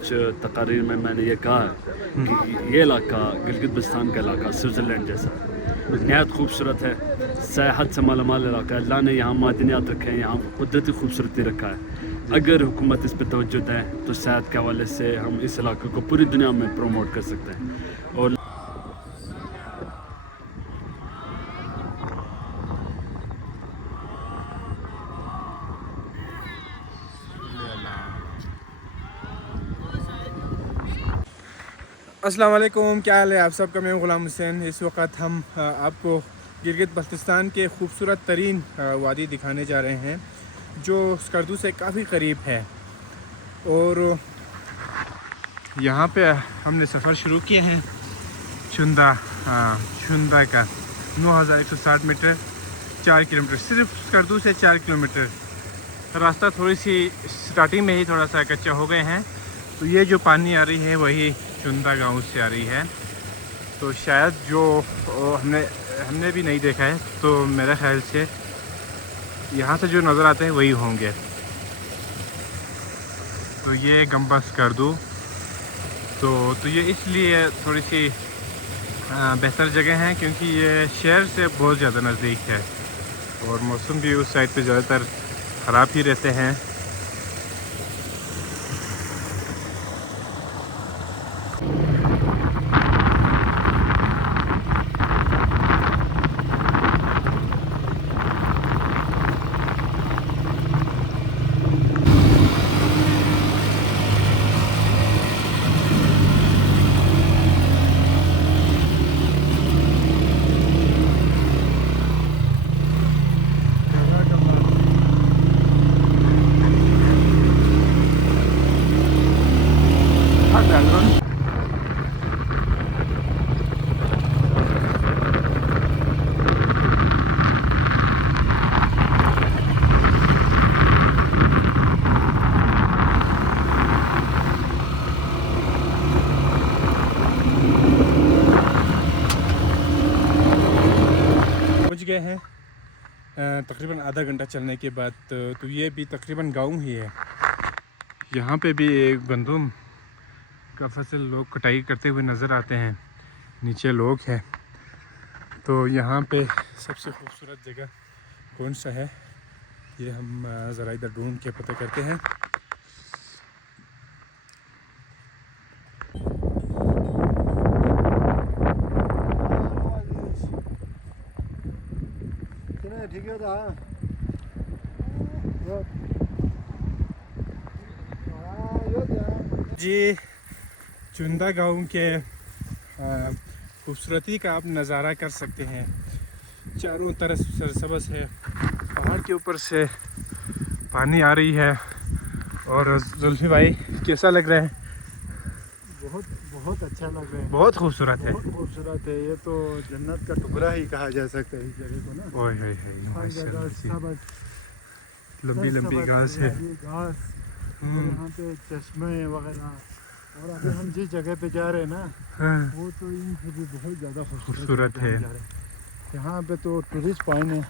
कुछ तकारीर में मैंने ये कहा है कि ये इलाका गिलगित बल्तिस्तान का इलाका स्विट्ज़रलैंड जैसा है, नहायत खूबसूरत है, सेहत से मालामाल इलाका है। अल्लाह ने यहाँ मादनियात रखे हैं, यहाँ कुदरती खूबसूरती रखा है। अगर हुकूमत इस पर तवज्जो दें तो सेहत के हवाले से हम इस इलाके को पूरी दुनिया में प्रमोट कर सकते हैं। और अस्सलाम वालेकुम, क्या हाल है आप सबका। मैं ग़ुलाम हुसैन। इस वक्त हम आपको गिलगित बल्तिस्तान के खूबसूरत तरीन वादी दिखाने जा रहे हैं जो स्कर्दू से काफ़ी करीब है। और यहाँ पे हमने सफ़र शुरू किए हैं चुंदा का 9160 मीटर, 4 किलोमीटर, सिर्फ स्कर्दू से 4 किलोमीटर। रास्ता थोड़ी सी स्टार्टिंग में ही थोड़ा सा कच्चा हो गए हैं। तो ये जो पानी आ रही है वही चुंदा गांव से आ रही है। तो शायद जो हमने भी नहीं देखा है, तो मेरे ख्याल से यहाँ से जो नज़र आते हैं वही होंगे। तो ये गंबा स्कर्दू तो ये इसलिए थोड़ी सी बेहतर जगह है क्योंकि ये शहर से बहुत ज़्यादा नज़दीक है और मौसम भी उस साइड पे ज़्यादातर ख़राब ही रहते हैं। पहुँच गए हैं तकरीबन आधा घंटा चलने के बाद। तो ये भी तकरीबन गांव ही है। यहाँ पे भी एक गंदम का फसल लोग कटाई करते हुए नज़र आते हैं, नीचे लोग हैं। तो यहाँ पे सबसे खूबसूरत जगह कौन सा है ये हम ज़रा इधर ढूंढ के पता करते हैं। जी, चुंदा गांव के खूबसूरती का आप नज़ारा कर सकते हैं। चारों तरफ सरसब्ज़ है, पहाड़ के ऊपर से पानी आ रही है। और जुल्फी भाई कैसा लग रहा है? बहुत बहुत अच्छा लग रहा है। बहुत खूबसूरत है। बहुत खूबसूरत है। ये तो जन्नत का टुकड़ा ही कहा जा सकता है इस जगह को ना। ओए होए हर जगह होए, सबज लंबी लंबी घास है। घास और यहाँ पे चश्मे वगैरह। और अभी हम जिस जगह पे जा रहे हैं ना, हाँ, वो तो इनसे भी बहुत ज़्यादा खूबसूरत है। यहाँ पे तो टूरिस्ट पॉइंट है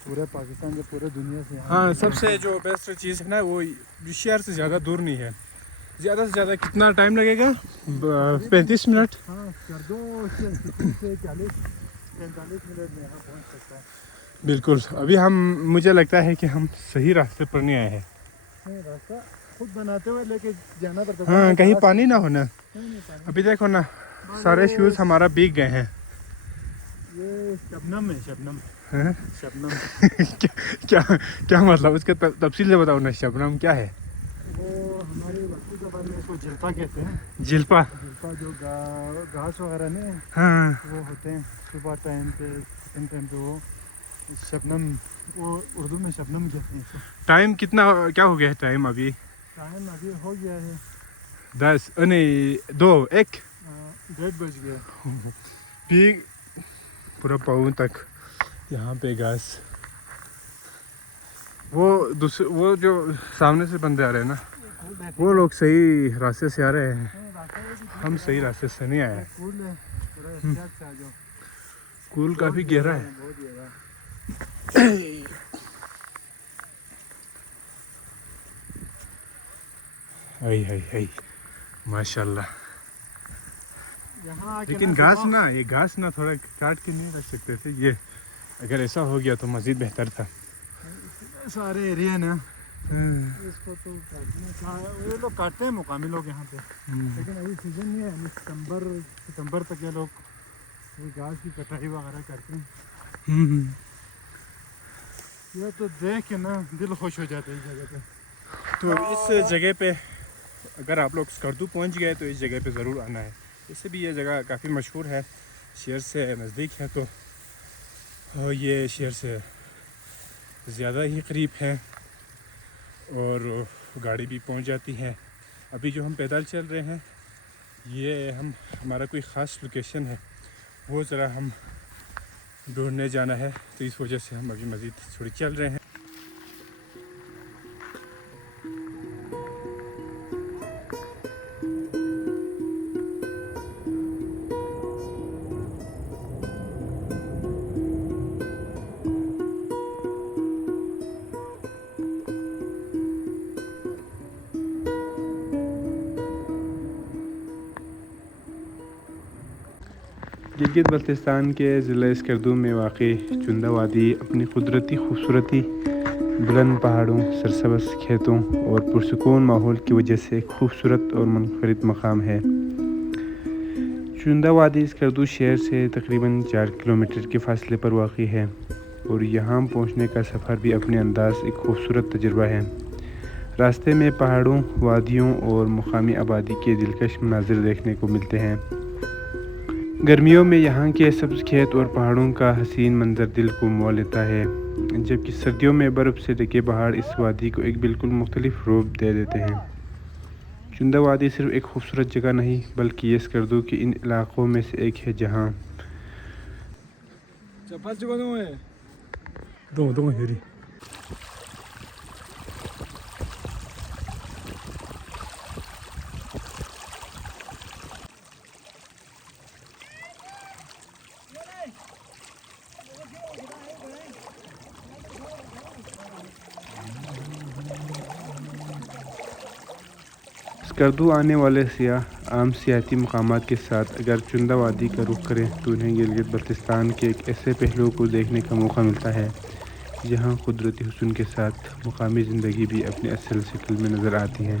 पूरे पाकिस्तान से, पूरे दुनिया से। हाँ, सबसे जो बेस्ट चीज़ है ना वो शहर से ज़्यादा दूर नहीं है। ज़्यादा से ज़्यादा कितना टाइम लगेगा? 35 मिनट। हाँ, कर दो से 40-45 मिनट में यहाँ पहुँच सकता है। बिल्कुल। अभी मुझे लगता है कि हम सही रास्ते पर नहीं आए हैं। रास्ता खुद बनाते हुए लेके जाना पड़ता है। हाँ, कहीं पानी ना होना। नहीं पानी। अभी देखो ना, सारे शूज़ हमारा भीग गए हैं। ये शबनम है, शबनम। हैं? शबनम क्या क्या मतलब, उसके तफसील से बताओ ना। शबनम क्या है? वो हमारे वक्ती ज़बान में इसको जिल्पा कहते हैं। जिल्पा। जिल्पा जो घास वगैरह नहीं, हाँ, वो होते हैं सुबह टाइम पे, सेकंड टाइम पे। वो शबनम, वो उर्दू में शबनम कहते हैं इसको। टाइम कितना क्या हो गया है टाइम अभी? टाइम अभी हो गया है 10 नहीं 2 1 1:30 बज गया। भीग पूरा पाँव तक यहाँ पे घास। वो जो सामने से बंदे आ रहे हैं ना, वो लोग सही रास्ते से आ रहे हैं, हम सही रास्ते से नहीं आए हैं। कूल काफ़ी गहरा है। आई आई आई माशाल्लाह। यहाँ आके लेकिन घास ना, ये घास ना थोड़ा काट के नहीं रख सकते थे ये, अगर ऐसा हो गया तो मज़ीद बेहतर था। सारे एरिया ना इसको तो ये लोग काटते हैं मुकामी लोग यहाँ पे, लेकिन अभी सीजन नहीं है, सितंबर तक ये लोग ये घास की कटाई वगैरह करते हैं। ये तो देख के ना दिल खुश हो जाता है इस जगह पे। तो इस जगह पे अगर आप लोग स्कर्दू पहुंच गए तो इस जगह पे ज़रूर आना है। वैसे भी ये जगह काफ़ी मशहूर है, शहर से नज़दीक है, तो ये शहर से ज़्यादा ही करीब है और गाड़ी भी पहुंच जाती है। अभी जो हम पैदल चल रहे हैं ये हमारा कोई ख़ास लोकेशन है, वो ज़रा हम ढूंढने जाना है, तो इस वजह से हम अभी मज़ीद थोड़ी चल रहे हैं। गिलगित बल्तिस्तान के ज़िला स्कर्दू में वाक़ई चुंदा वादी अपनी कुदरती खूबसूरती, बुलंद पहाड़ों, सरसब्ज़ खेतों और पुरसुकून माहौल की वजह से एक खूबसूरत और मुनफरिद मकाम है। चुंदा वादी स्कर्दू शहर से तकरीबन 4 किलोमीटर के फासले पर वाक़ई है और यहाँ पहुँचने का सफ़र भी अपने अंदाज़ एक खूबसूरत तजुर्बा है। रास्ते में पहाड़ों, वादियों और मुकामी आबादी के दिलकश मनाज़िर देखने को मिलते हैं। गर्मियों में यहाँ के सब्ज़ खेत और पहाड़ों का हसीन मंजर दिल को मोह लेता है, जबकि सर्दियों में बर्फ़ से ढके पहाड़ इस वादी को एक बिल्कुल मुख्तलिफ रूप दे देते हैं। चुंदा वादी सिर्फ एक खूबसूरत जगह नहीं बल्कि ये स्कर्दू के इन इलाक़ों में से एक है जहाँ स्कर्दू आने वाले सियाह आम सियाती मकामात के साथ अगर चुंदा वादी का रुख करें तो उन्हें गिलगित बल्तिस्तान के एक ऐसे पहलू को देखने का मौका मिलता है जहां कुदरती हुस्न के साथ मुकामी ज़िंदगी भी अपनी असल शक्ल में नज़र आती है।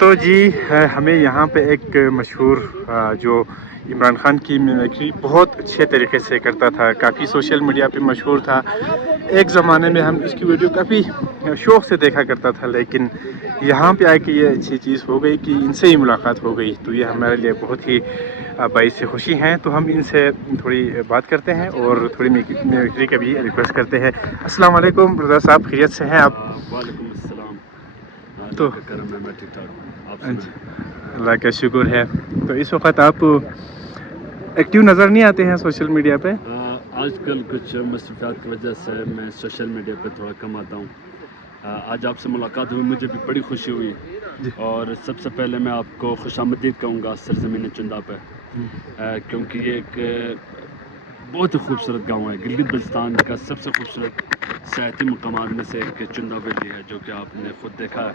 तो जी हमें यहाँ पे एक मशहूर जो इमरान खान की मिमिक्री बहुत अच्छे तरीके से करता था, काफ़ी सोशल मीडिया पे मशहूर था। एक ज़माने में हम इसकी वीडियो काफ़ी शौक़ से देखा करता था, लेकिन यहाँ पे आके ये अच्छी चीज़ हो गई कि इनसे ही मुलाकात हो गई, तो ये हमारे लिए बहुत ही बाइस से खुशी हैं। तो हम इनसे थोड़ी बात करते हैं और थोड़ी मिमिक्री का भी रिक्वेस्ट करते हैं। अस्सलाम वालेकुम रज़ा साहब, खैरियत से हैं आप? वालेकुम अस्सलाम। तो करम है, मैं ठीक ठाक हूँ। आप अच्छा, अल्लाह का शुक्र है। तो इस वक्त आप एक्टिव नज़र नहीं आते हैं सोशल मीडिया पे? आजकल कुछ मसरूफियात की वजह से मैं सोशल मीडिया पे थोड़ा कम आता हूँ। आज आपसे मुलाकात हुई, मुझे भी बड़ी खुशी हुई। और सबसे पहले मैं आपको खुशामदीद कहूँगा सरज़मीन चुंदा पे, क्योंकि ये एक बहुत ही खूबसूरत गांव है। गिलगित बल्तिस्तान का सबसे खूबसूरत सयाती मकामात में से एक चुंदा वैली है, जो कि आपने खुद देखा है।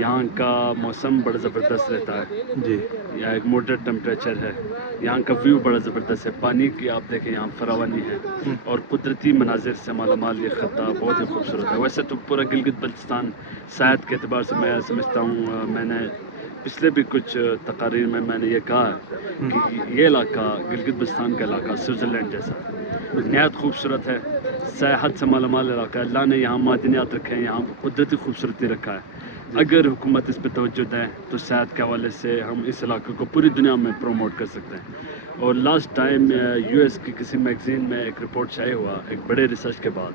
यहाँ का मौसम बड़ा ज़बरदस्त रहता है जी। यहाँ एक मॉडरेट टेम्परेचर है। यहाँ का व्यू बड़ा ज़बरदस्त है। पानी की आप देखें यहाँ फरावानी है और कुदरती मनाजिर से मालामाल ये ख़त्ता बहुत ही खूबसूरत है। वैसे तो पूरा गिलगित बल्तिस्तान शायद के अतबार से मैं समझता हूँ, मैंने पिछले भी कुछ तकारीर में मैंने ये कहा है कि ये इलाका गिलगित बल्तिस्तान का इलाका स्विट्ज़रलैंड जैसा नहायत खूबसूरत है। सेहत से मालामाल इलाका है। अल्लाह ने यहाँ मादनियात रखे हैं, यहाँ कुदरती खूबसूरती रखा है। अगर हुकूमत इस पर तवज्जो दें तो सेहत के हवाले से हम इस इलाके को पूरी दुनिया में प्रमोट कर सकते हैं। और लास्ट टाइम यूएस की किसी मैगज़ीन में एक रिपोर्ट शाया हुआ, एक बड़े रिसर्च के बाद,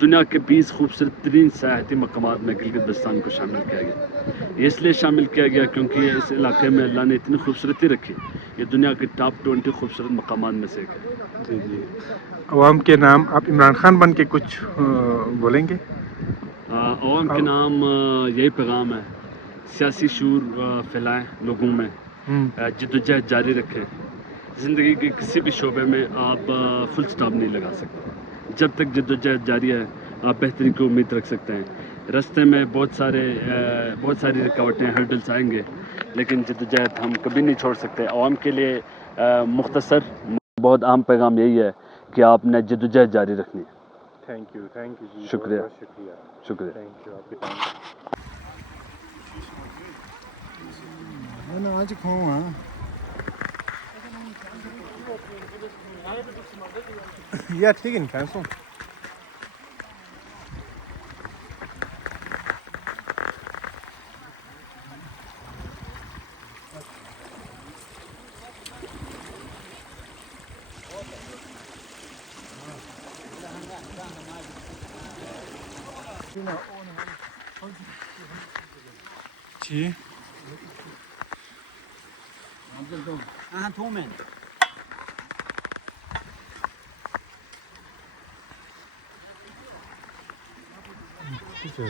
दुनिया के 20 खूबसूरत तरीन सयाहती मकामात में गिलगित बल्तिस्तान को शामिल किया गया। ये इसलिए शामिल किया गया क्योंकि इस इलाके में अल्लाह ने इतनी खूबसूरती रखी। ये दुनिया के टॉप 20 खूबसूरत मकामात में से एक है। जी जी। अवाम के नाम आप इमरान खान बन के कुछ बोलेंगे? अवाम के नाम यही पैगाम है, सियासी शूर फैलाएँ लोगों में, जद्दोजहद जारी रखें। ज़िंदगी के किसी भी शोबे में आप फुल स्टॉप नहीं लगा सकते। जब तक जद्दोजहद जारी है आप बेहतरी की उम्मीद रख सकते हैं। रास्ते में बहुत सारी रुकावटें, हर्डल्स आएंगे, लेकिन जद्दोजहद हम कभी नहीं छोड़ सकते। अवाम के लिए मुख्तसर बहुत आम पैगाम यही है कि आपने जद्दोजहद जारी रखनी है। थैंक यू जी। शुक्रिया। बहुत शुक्रिया। शुक्रिया। थैंक यू आपके टाइम। मैंने आज खाऊँ Ja, tegen cancel. जी हाँ 2 men. ठीक है।